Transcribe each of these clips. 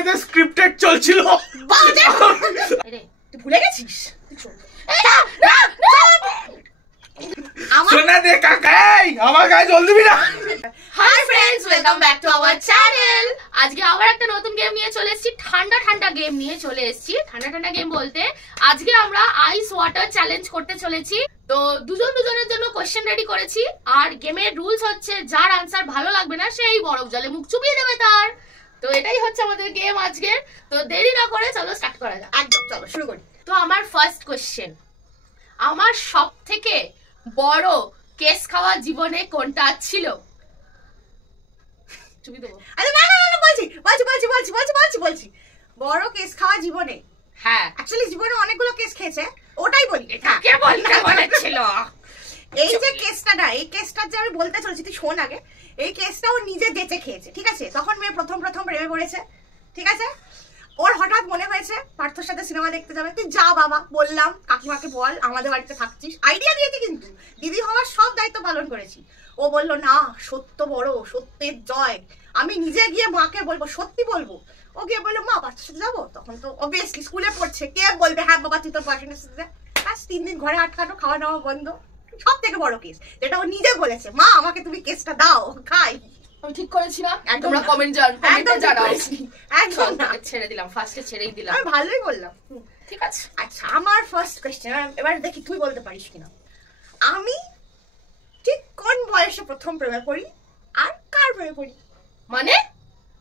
এদের স্ক্রিপ্টেড চলছিল। তুই ভুলে গেছিস? শোনা দে কাকা, আমার গায়ে জল দিবি না। Hi friends, welcome back to our channel. আজকে আবার একটা নতুন গেম নিয়ে চলে এসেছি, ঠান্ডা ঠান্ডা গেম নিয়ে চলে এসেছি। ঠান্ডা ঠান্ডা গেম বলতে আজকে আমরা আইস ওয়াটার চ্যালেঞ্জ করতে চলেছি। তো দুজনের জন্য কোশ্চেন রেডি করেছি, আর গেমের রুলস হচ্ছে যার আনসার ভালো লাগবে না সেই বরফ জলে মুখ চুবিয়ে দেবে তার। তো এটাই হচ্ছে আমাদের গেম আজকে। তো দেরি না করে চলো স্টার্ট করা যাক। একদম চলো শুরু করি। তো আমার ফার্স্ট কোশ্চেন, আমার সব থেকে বড় কেস খাওয়া জীবনে কোনটা ছিল? চুপি দেবো। আরে না না না, বলছি বড় কেস খাওয়া জীবনে। হ্যাঁ, অ্যাকচুয়ালি জীবনে অনেকগুলো কেস খেয়েছে, ওটাই বলি। এটাকে বলতে বলেছিল। এই যে কেসটা না, এই কেসটা যে আমি বলতে চলেছি, তুই শোন আগে। এই কেসটা ও নিজে যেচে খেয়েছে, ঠিক আছে? তখন মেয়ে প্রথম প্রেমে পড়েছে, ঠিক আছে? ওর হঠাৎ মনে হয়েছে পার্থর সাথে সিনেমা দেখতে যাবে। তুই যা বাবা, বললাম কাকিমাকে বল আমাদের বাড়িতে থাকছিস, আইডিয়া দিয়েছি, কিন্তু দিদি হওয়ার সব দায়িত্ব পালন করেছি। ও বললো না, সত্য বড়, সত্যের জয়, আমি নিজে গিয়ে মাকে বলবো, সত্যি বলবো। ও গিয়ে বললো মা পার্থর সাথে যাবো। তখন তো অবভিয়াসলি স্কুলে পড়ছে, কে বলবে হ্যাঁ বাবা তুই তোর পড়াশোনার সাথে যা। 3 দিন ঘরে আটকানো, খাওয়া দাওয়া বন্ধ। সব থেকে বড় কেস, যেটা ও নিজে বলেছে, মা আমাকে তুমি কেসটা দাও খাই। আমি ঠিক করেছি না? তোমরা কমেন্টে জানাও। একদম না, ছেড়ে দিলাম, ফার্স্টে ছেড়েই দিলাম। আমি ভালোই বললাম, ঠিক আছে। আচ্ছা, আমার ফার্স্ট কোশ্চেন, এবার দেখি তুই বলতে পারিস কিনা। আমি ঠিক কোন বয়সে প্রথম প্রেমে পড়ি আর কার প্রেমে পড়ি? মানে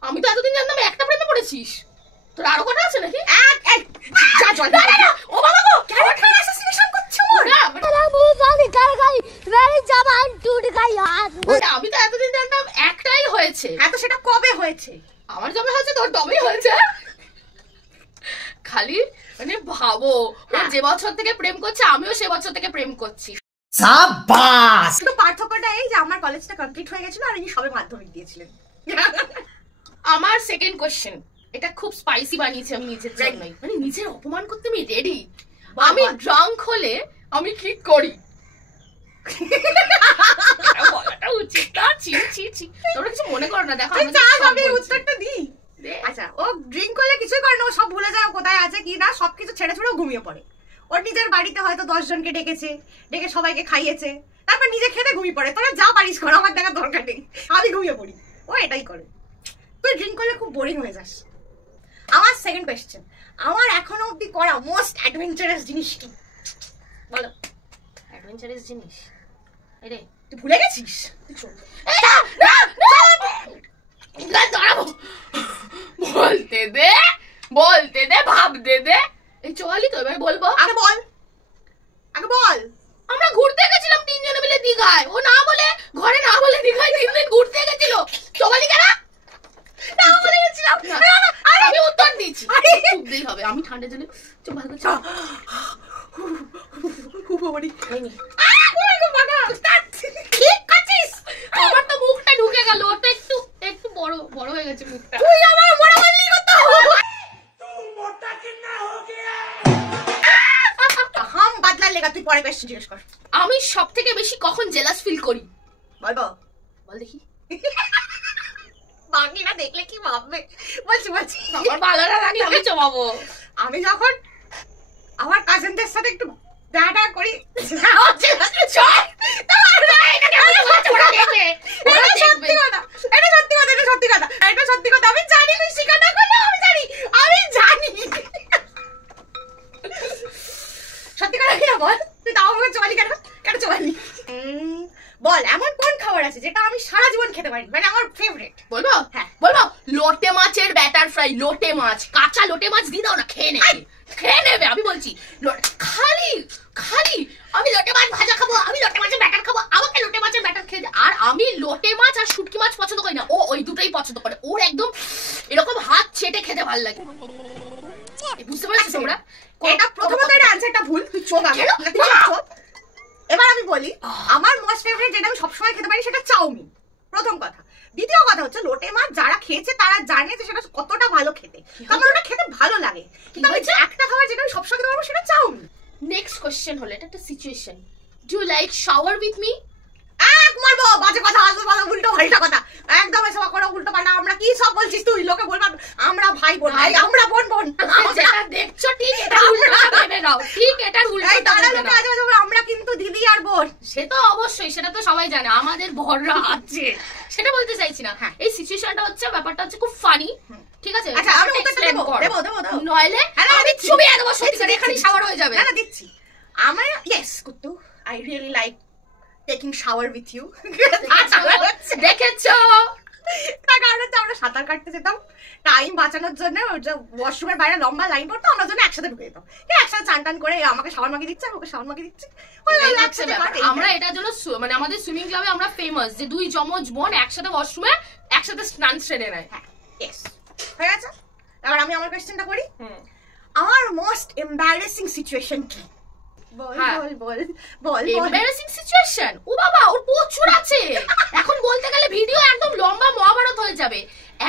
আমি তো এতদিন জানতাম একটা প্রেমে পড়েছিস, তোর আরো কটা আছে নাকি? ও বাবা গো, ক্যারেক্টার অ্যাসাসিনেশন করছো মোর। আমি তো এতদিন জানতাম একটাই হয়েছে। হ্যাঁ, তো সেটা কবে হয়েছে? আমার যবে হয়েছে তোর তবেই হয়েছে। খালি মানে ভাবো, যে বছর থেকে প্রেম করছে আমিও সে বছর থেকে প্রেম করছি। সাবাস। তো পার্থক্যটা এই যে আমার কলেজটা কমপ্লিট হয়ে গেছিল আর ইনি সবে মাধ্যমিক দিয়েছিলেন। আমার সেকেন্ড কোশ্চেন, এটা খুব স্পাইসি বানিয়েছি আমি নিজের জন্যই, মানে নিজের অপমান করতে আমি রেডি। আমি ড্রাঙ্ক হলে আমি কি করি? বলাটা উচিত না, তোমরা কিছু মনে করো না। দেখো আমি উত্তরটা দিই। আচ্ছা, ও ড্রিঙ্ক করলে কিছুই করে না, ও সব ভুলে যায় কোথায় আছে কি না, সবকিছু ছেড়ে ছুড়ে ঘুমিয়ে পড়ে। ওর নিজের বাড়িতে হয়তো 10 জনকে ডেকেছে, ডেকে সবাইকে খাইয়েছে, তারপর নিজে খেতে ঘুমিয়ে পড়ে। তোরা যা পারিস কর, আমার দেখার দরকার নেই, আমি ঘুমিয়ে পড়ি। ও এটাই করে। তুই ড্রিঙ্ক করলে খুব বোরিং হয়ে যাস। আমার সেকেন্ড কোয়েশ্চেন, আমার এখনো অবধি করা মোস্ট অ্যাডভেঞ্চারাস জিনিস কি? বলো। অ্যাডভেঞ্চারাস জিনিস? আরে তুই ভুলে গেছিস? বলতে দে ভাবতে দে। এই চলি তো, এবার বলবো। আগে বল। আমরা ঘুরতে গেছিলাম 3 জনে মিলে দীঘায়। ও না বলে, ঘরে না বলে দীঘায় 3 দিন ঘুরতে গেছিল। চলি কেন? না বলে গেছিলাম। আমি উত্তর দিচ্ছি, চুপ দেই হবে। আমি ঠান্ডা জলে চুপ ভালো করে আমার তো মুখটা ঢুকে গেল, ওটা একটু বড় হয়ে গেছে মুখটা। তুই আমার বড় বললি কত? হাম বাদলা লেগা। তুই পরে কোশ্চেন জিজ্ঞেস কর। আমি সব থেকে বেশি কখন জেলাস ফিল করি? বলবো? বল দেখি। বাকিরা দেখলে কি ভাববে? বলছি আমার ভালো না লাগলে আমি চমাবো। আমি যখন আমার কাজিনদের সাথে একটু দেখা করি, সত্যি কথা। আমি জানি তুই স্বীকার না করলে, আমি জানি সত্যি কথা কি না? বল, তুই তাও আমাকে চলি কেন চলি? বল, এমন কোন খাবার আছে যেটা আমি সারা জীবন খেতে পারি, মানে আমার ফেভারিট? বলবো? হ্যাঁ বলবো। লোটে মাছের ব্যাটার ফ্রাই। লোটে মাছ, কাঁচা লোটে মাছ দিয়ে দাও না, খেয়ে নেবে। আমি বলছি খালি আমি লোটে মাছ ভাজা খাবো, আমি লোটে মাছের ব্যাটার খাবো, আমাকে লোটে মাছের ব্যাটার খেয়ে দে। আর আমি লোটে মাছ আর শুটকি মাছ পছন্দ করি না, ও ওই দুটোই পছন্দ করে। ওর একদম এরকম হাত ছেটে খেতে ভালো লাগে। বুঝতে পারছিস তোমরা? এটা প্রথমত এটা আনসারটা ভুল, তুই চোখ আগে। এবার আমি বলি, আমার মোস্ট ফেভারিট যেটা আমি সবসময় খেতে পারি সেটা চাউমিন, প্রথম কথা। দ্বিতীয় কথা হচ্ছে, লোটে মাছ যারা খেয়েছে তারা জানে যে সেটা কতটা ভালো খেতে, আমার ওটা খেতে ভালো লাগে। কিন্তু আমি একটা খাবার যেটা আমি সবসময় খেতে পারবো সেটা চাউমিন। নেক্সট কোশ্চেন হলো, এটা একটা situation. Do you like shower with me? এক মারবো। বাজে কথা আসবে, বলো উল্টো পাল্টা কথা, একদম এসব করো উল্টো পাল্টা। আমরা কি সব বলছিস তুই, লোকে বলবা আমরা ভাই বোন, আমরা বোন বোন, যেটা দেখছো ঠিক এটা উল্টোটা ভেবে নাও, ঠিক এটার উল্টোটা ভেবে নাও। আমরা কিন্তু দিদি আর বোন। সে তো অবশ্যই, সেটা তো সবাই জানে, আমাদের ভররা আছে, সেটা বলতে চাইছি না। এই সিচুয়েশনটা হচ্ছে, ব্যাপারটা হচ্ছে খুব ফানি, ঠিক আছে? আচ্ছা আমি উত্তরটা দেব দেব দেব দেব, নইলে আমি চুবিয়ে দেবো, সত্যি করে এখানেই শাওয়ার হয়ে যাবে। না দিচ্ছি আমার। Yes Kuttu, I really like taking shower with you. দেখেছো? তার কারণ হচ্ছে আমরা সাঁতার কাটতে যেতাম, টাইম বাঁচানোর জন্য ওয়াশরুমের বাইরে লম্বা লাইন পড়তো, আমরা জন্য একসাথে ঢুকে যেতাম, একসাথে চান টান করে আমাকে শাওয়ার মাগিয়ে দিচ্ছে, ওকে শাওয়ার মাগিয়ে দিচ্ছে। আমরা এটার জন্য মানে আমাদের সুইমিং ক্লাবে আমরা ফেমাস যে দুই যমজ বোন একসাথে ওয়াশরুমে একসাথে স্নান সেরে নেয়। হ্যাঁ ইয়েস হয়ে গেছে। এবার আমি আমার কোয়েশ্চেনটা করি। আমার মোস্ট এম্বারেসিং সিচুয়েশন কি? বল বল বল বল। Embarrassing situation? ও বাবা, ওর প্রচুর আছে, এখন বলতে গেলে ভিডিও একদম লম্বা মহাভারত হয়ে যাবে।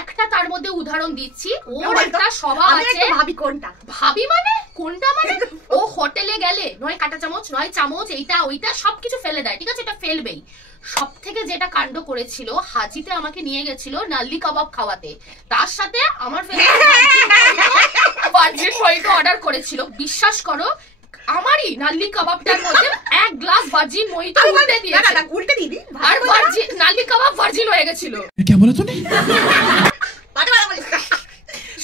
একটা তার মধ্যে উদাহরণ দিচ্ছি, ওর একটা স্বভাব আছে। ভাবি কোনটা? ভাবি মানে কোনটা? মানে ও হোটেলে গেলে নয় কাঁটা চামচ নয় চামচ এইটা ওইটা সবকিছু ফেলে দেয়, ঠিক আছে? এটা ফেলবেই। সব থেকে যেটা কাণ্ড করেছিল, হাজিতে আমাকে নিয়ে গেছিল নাল্লি কাবাব খাওয়াতে, তার সাথে আমার ভার্জিন মহিতো অর্ডার করেছিল। বিশ্বাস করো, আমারই নাল্লি কাবাবটার মধ্যে এক গ্লাস ভার্জিন মহিতো উল্টে দিয়েছে, উল্টে দিবি, আর ভার্জিন নাল্লি কাবাব ভার্জিন হয়ে গেছিল। কি বলে তুমি?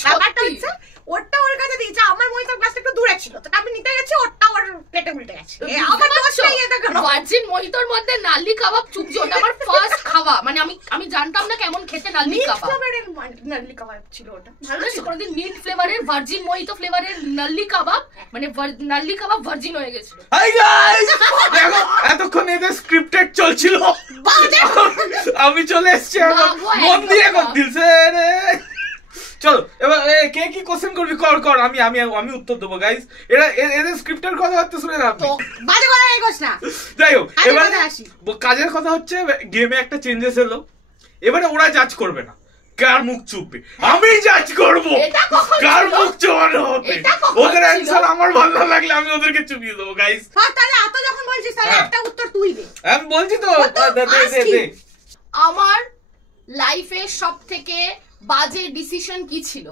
ব্যাপারটা হচ্ছে ওরটা ওর কাছে দিয়েছে, আমার মহিতোর গ্লাসটা একটু দূরে ছিল, তো আমি নিতে গেছি, ওরটা ওর পেটে উল্টে গেছে। আমার দোষটাই এটা কেন? ভার্জিন মহিতোর মধ্যে নাল্লি কাবাব চুপজি, ওটা আমার ফার্স্ট খাওয়া, মানে আমি জানতাম না কেমন খেতে নাল্লি কাবাব। নাল্লি কাবাব ছিল ওটা, ভালো ছিল। কোনদিন মিল্ক ফ্লেভারের ভার্জিন মহিতো ফ্লেভারের নাল্লি কাবাব, মানে নাল্লি কাবাব ভার্জিন হয়ে গেছিল। হাই গাইস, দেখো এতক্ষণ এদের স্ক্রিপ্টেড চলছিল, আমি চলে এসেছি, মন দিয়ে কর দিলছে রে। চলো এবার কে কি কোশ্চেন করবি কর কর, আমি আমি আমি উত্তর দেবো গাইস। এরা এদের স্ক্রিপ্টের কথাবার্তা শুনে না, বাজে কথা এগোস না। যাই হোক, এবার কাজের কথা হচ্ছে, গেমে একটা চেঞ্জেস এলো, এবারে ওরা জাজ করবে না কার মুখ চুপবে, আমি জাজ করব কার মুখ চুপানো হবে। ওদের অ্যানসার আমার ভালো না লাগলে আমি ওদেরকে চুপিয়ে দেবো গাইস। তাহলে এত যখন বলছিস তাহলে একটা উত্তর তুই দে। আমি বলছি তো, দে। আমার লাইফের সবথেকে বাজে ডিসিশন কি ছিল?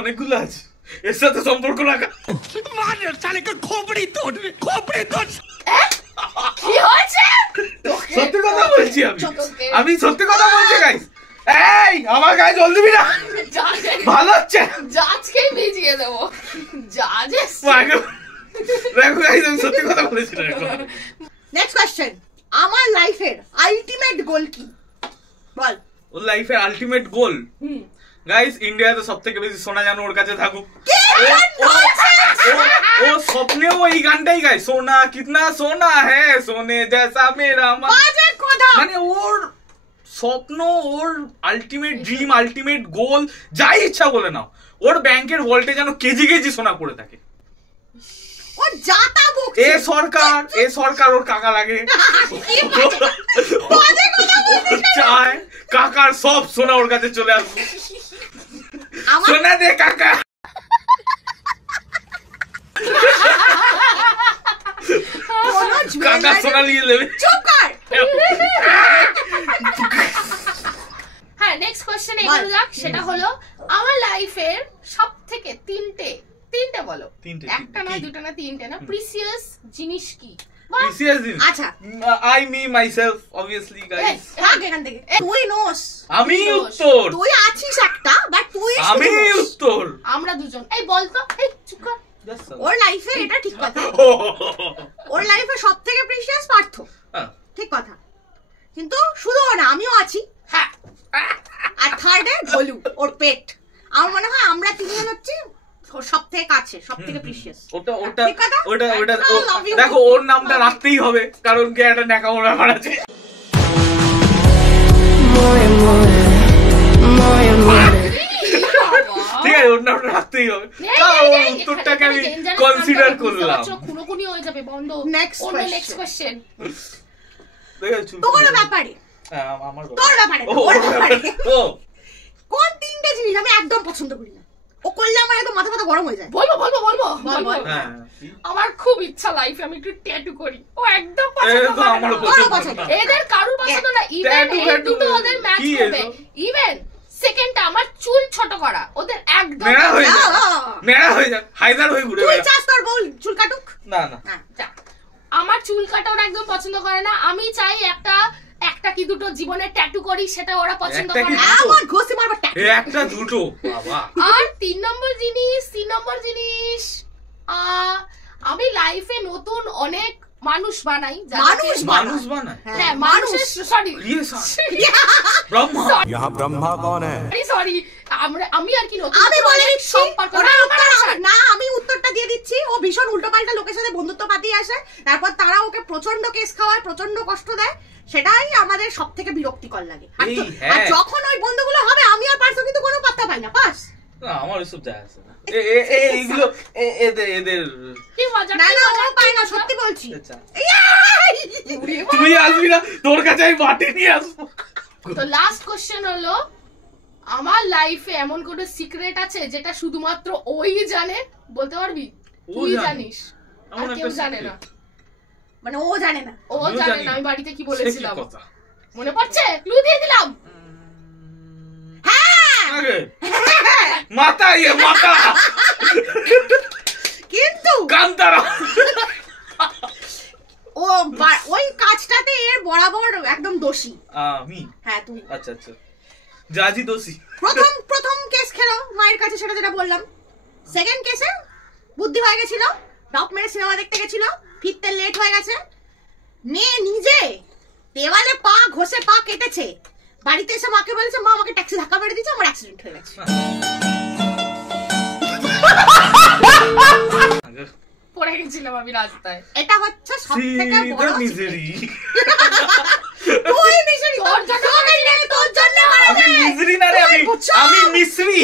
অনেকগুলো আছে, এর সাথে সম্পর্ক রাখা। কি হয়েছে? সত্যি কথা বলছি, আমি সত্যি কথা বলছি গাইস। এই আমার গায়ে জল দিবি না, ভালো হচ্ছে, জাজকেই ভিজিয়ে দেবো, জাজেস। দেখো গাইস, আমি সত্যি কথা বলেছি। নেক্সট কোশ্চেন, আমার লাইফের আলটিমেট গোল কি? বল। ওর লাইফের আলটিমেট গোল গাইস, ইন্ডিয়াতে সবথেকে বেশি সোনা যেন ওর কাছে থাকুক। ও স্বপ্নেও এই গানটাই গায়, সোনা কিতনা সোনা হ্যাঁ সোনে জেসা মেরা মন। মানে ওর স্বপ্ন, ওর আলটিমেট ড্রিম, আলটিমেট গোল, যাই ইচ্ছা বলে নাও, ওর ব্যাংকের ভল্টে যেন কেজি কেজি সোনা পড়ে থাকে। এ সরকার ওর কাকা লাগে, চায় কাকার সব সোনা ওর কাছে চলে আসবে। সোনা দে কাকা। কাকা সোনা নিয়ে নেবে। হ্যাঁ, নেক্সট কোশ্চেন এগোনো যাক। সেটা হলো আমার লাইফের সব থেকে তিনটে বলো, একটা না দুটো না তিনটে না, প্রিসিয়াস জিনিস কি? প্রিসিয়াস জিনিস? আচ্ছা, I me myself obviously guys. এখান থেকে তুই নোস, আমি উত্তর, তুই আছিস একটা, বাট তুই আমি উত্তর, আমরা দুজন। এই বলতো, এই চুপ কর। ওর লাইফে এটা ঠিক কথা, ওর লাইফে সব থেকে প্রিসিয়াস পার্থ, ঠিক কথা, কিন্তু শুধু না আমিও আছি। হ্যাঁ, আর থার্ডে ভলু, ওর পেট। আমার মনে হয় আমরা তিনজন হচ্ছে সব থেকে কাছে, সব থেকে প্রিসিয়াস। ওটা দেখো, ওর নামটা রাখতেই হবে, কারণ কি একটা ন্যাকামো ব্যাপার আছে। ঠিক আছে, ওর নামটা রাখতেই হবে, উত্তরটাকে আমি কনসিডার করলাম। খুনোখুনি হয়ে যাবে, বন্ধ। Next question. তোর ব্যাপারে, তোর ব্যাপারে কোন তিনটে জিনিস আমি একদম পছন্দ করি না? ও করলে আমার একদম মাথা মাথা গরম হয়ে যায়। বলবো হ্যাঁ আমার খুব ইচ্ছা লাইফে আমি একটু ট্যাটু করি। ও একদম পছন্দ করে না। আমারও পছন্দ না। এদের কারুর পছন্দ না, ইভেন এই দুটো ওদের ম্যাচ করবে। ইভেন সেকেন্ডটা আমার চুল ছোট করা ওদের একদম নেড়া হয়ে যায় হায়দার হয়ে ঘুরে তুই চাস তোর বউ চুল কাটুক? না না আমার চুল কাটা ওরা একদম পছন্দ করে না। আমি চাই একটা কি দুটো জীবনে ট্যাটু করি, সেটা ওরা পছন্দ করে না। আমার ঘষে মারবা ট্যাটু। একটা দুটো বাবা। আর 3 নম্বর জিনিস আমি লাইফে নতুন অনেক মানুষ বানাই। মানুষ বানায়? হ্যাঁ মানুষ, সরি ব্রহ্মা। यहाँ ब्रह्मा कौन है? সরি আমি আর কি নতুন আমি বলে দিচ্ছি সম্পর্ক না, আমি উত্তরটা দিয়ে দিচ্ছি। ও ভীষণ উল্টোপাল্টা লোকের সাথে বন্ধুত্ব পাতিয়ে আসে, তারপর তারা ওকে প্রচন্ড কেস খাওয়ায়, প্রচন্ড কষ্ট দেয়। সেটাই আমাদের সব থেকে বিরক্তিকর লাগে। আর যখন ওই বন্ধুগুলো হবে আমি আর পার্সো কিন্তু কোনো পাত্তা পাই না। পাস না আমার এসব যায় আসে না। এইগুলো এদের কি মজা। না ও পায় না, সত্যি বলছি। তুই আসবি না, তোর কাছে আমি বাটি নিয়ে আসবো। তো লাস্ট কোশ্চেন হলো, আমার লাইফে এমন কোনো সিক্রেট আছে যেটা শুধুমাত্র ওই জানে? বলতে পারবি? তুই জানিস আর কেউ জানে না। মানে ও জানে না? ও জানে না আমি বাড়িতে কি বলেছিলাম মনে পড়ছে? ক্লু দিয়ে দিলাম। মাতা কিন্তু কান্তারা ও ওই কাজটাতে এর বরাবর একদম দোষী আমি। হ্যাঁ তুই। আচ্ছা জাজি দোষী। প্রথম কেস খেলো মায়ের কাছে, সেটা যেটা বললাম। সেকেন্ড কেসে বুদ্ধি হয়ে গেছিল, ডপ মেরে সিনেমা দেখতে গেছিল, ফিরতে লেট হয়ে গেছে, মেয়ে নিজে দেওয়ালে পা ঘষে পা কেটেছে, বাড়িতে এসে মাকে বলেছে মা আমাকে ট্যাক্সি ধাক্কা মেরে দিয়েছে, আমার অ্যাক্সিডেন্ট হয়ে গেছে। পড়ে গেছিলাম আমি রাস্তায়। এটা হচ্ছে সবথেকে বড় মিজরি। তুই মিশরি, তোর জন্য তোর জন্য আমি মিজরি না রে, আমি মিশ্রি।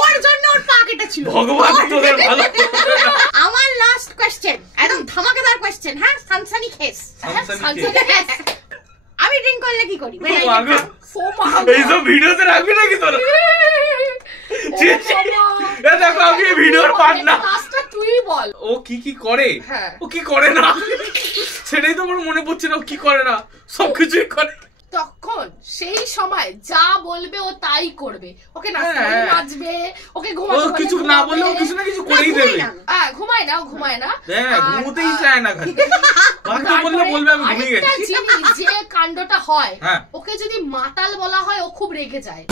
ওর জন্য ওর পা কেটেছিল। ভগবান তোদের ভালো। আমার লাস্ট কোশ্চেন, একদম ধামাকেদার কোশ্চেন। হ্যাঁ, সানসানি কেস। আমি ড্রিঙ্ক করলে কি করি? এইসব ভিডিওতে রাখবি নাকি তোরা? দেখো আমি ভিডিওর পার্ট না। তুই বল ও কি করে, ও কি করে না সেটাই তো আমার মনে পড়ছে না। ও কি করে না, সবকিছুই করে। তখন সেই সময় যা বলবে ও তাই করবে। ওকে নাচবে, ওকে ঘুমাতে কিছু না বললে ও কিছু না কিছু করেই দেবে। ঘুমায় না ঘুমোতেই চায় না, খালি বাকি বললে বলবে আমি ঘুমিয়ে গেছি। যে কাণ্ডটা হয়, ওকে যদি মাতাল বলা হয় ও খুব রেগে যায়।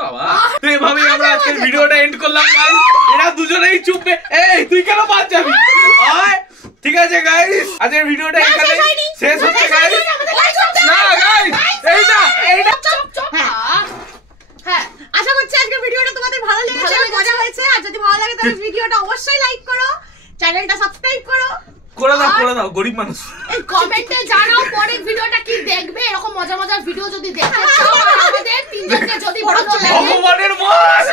বাবা তো এভাবেই আমরা আজকের ভিডিওটা এন্ড করলাম গাইস। এরা দুজনেই চুপবে। এই তুই কেন বাদ যাবি? ঠিক আছে গাইস, আজকের ভিডিওটা এখানে শেষ হচ্ছে গাইস। না গাইস এইটা চুপ। হ্যাঁ, আশা করছি আজকের ভিডিওটা তোমাদের ভালো লেগেছে, মজা হয়েছে। আর যদি ভালো লাগে তাহলে ভিডিওটা অবশ্যই লাইক করো, চ্যানেলটা সাবস্ক্রাইব করে দাও গরিব মানুষ। কমেন্টে জানাও পরের ভিডিওটা কি দেখবে। এরকম মজার ভিডিও যদি দেখতে চাও, আমাদের তিনজনকে যদি ভালো লাগে ভগবানের মত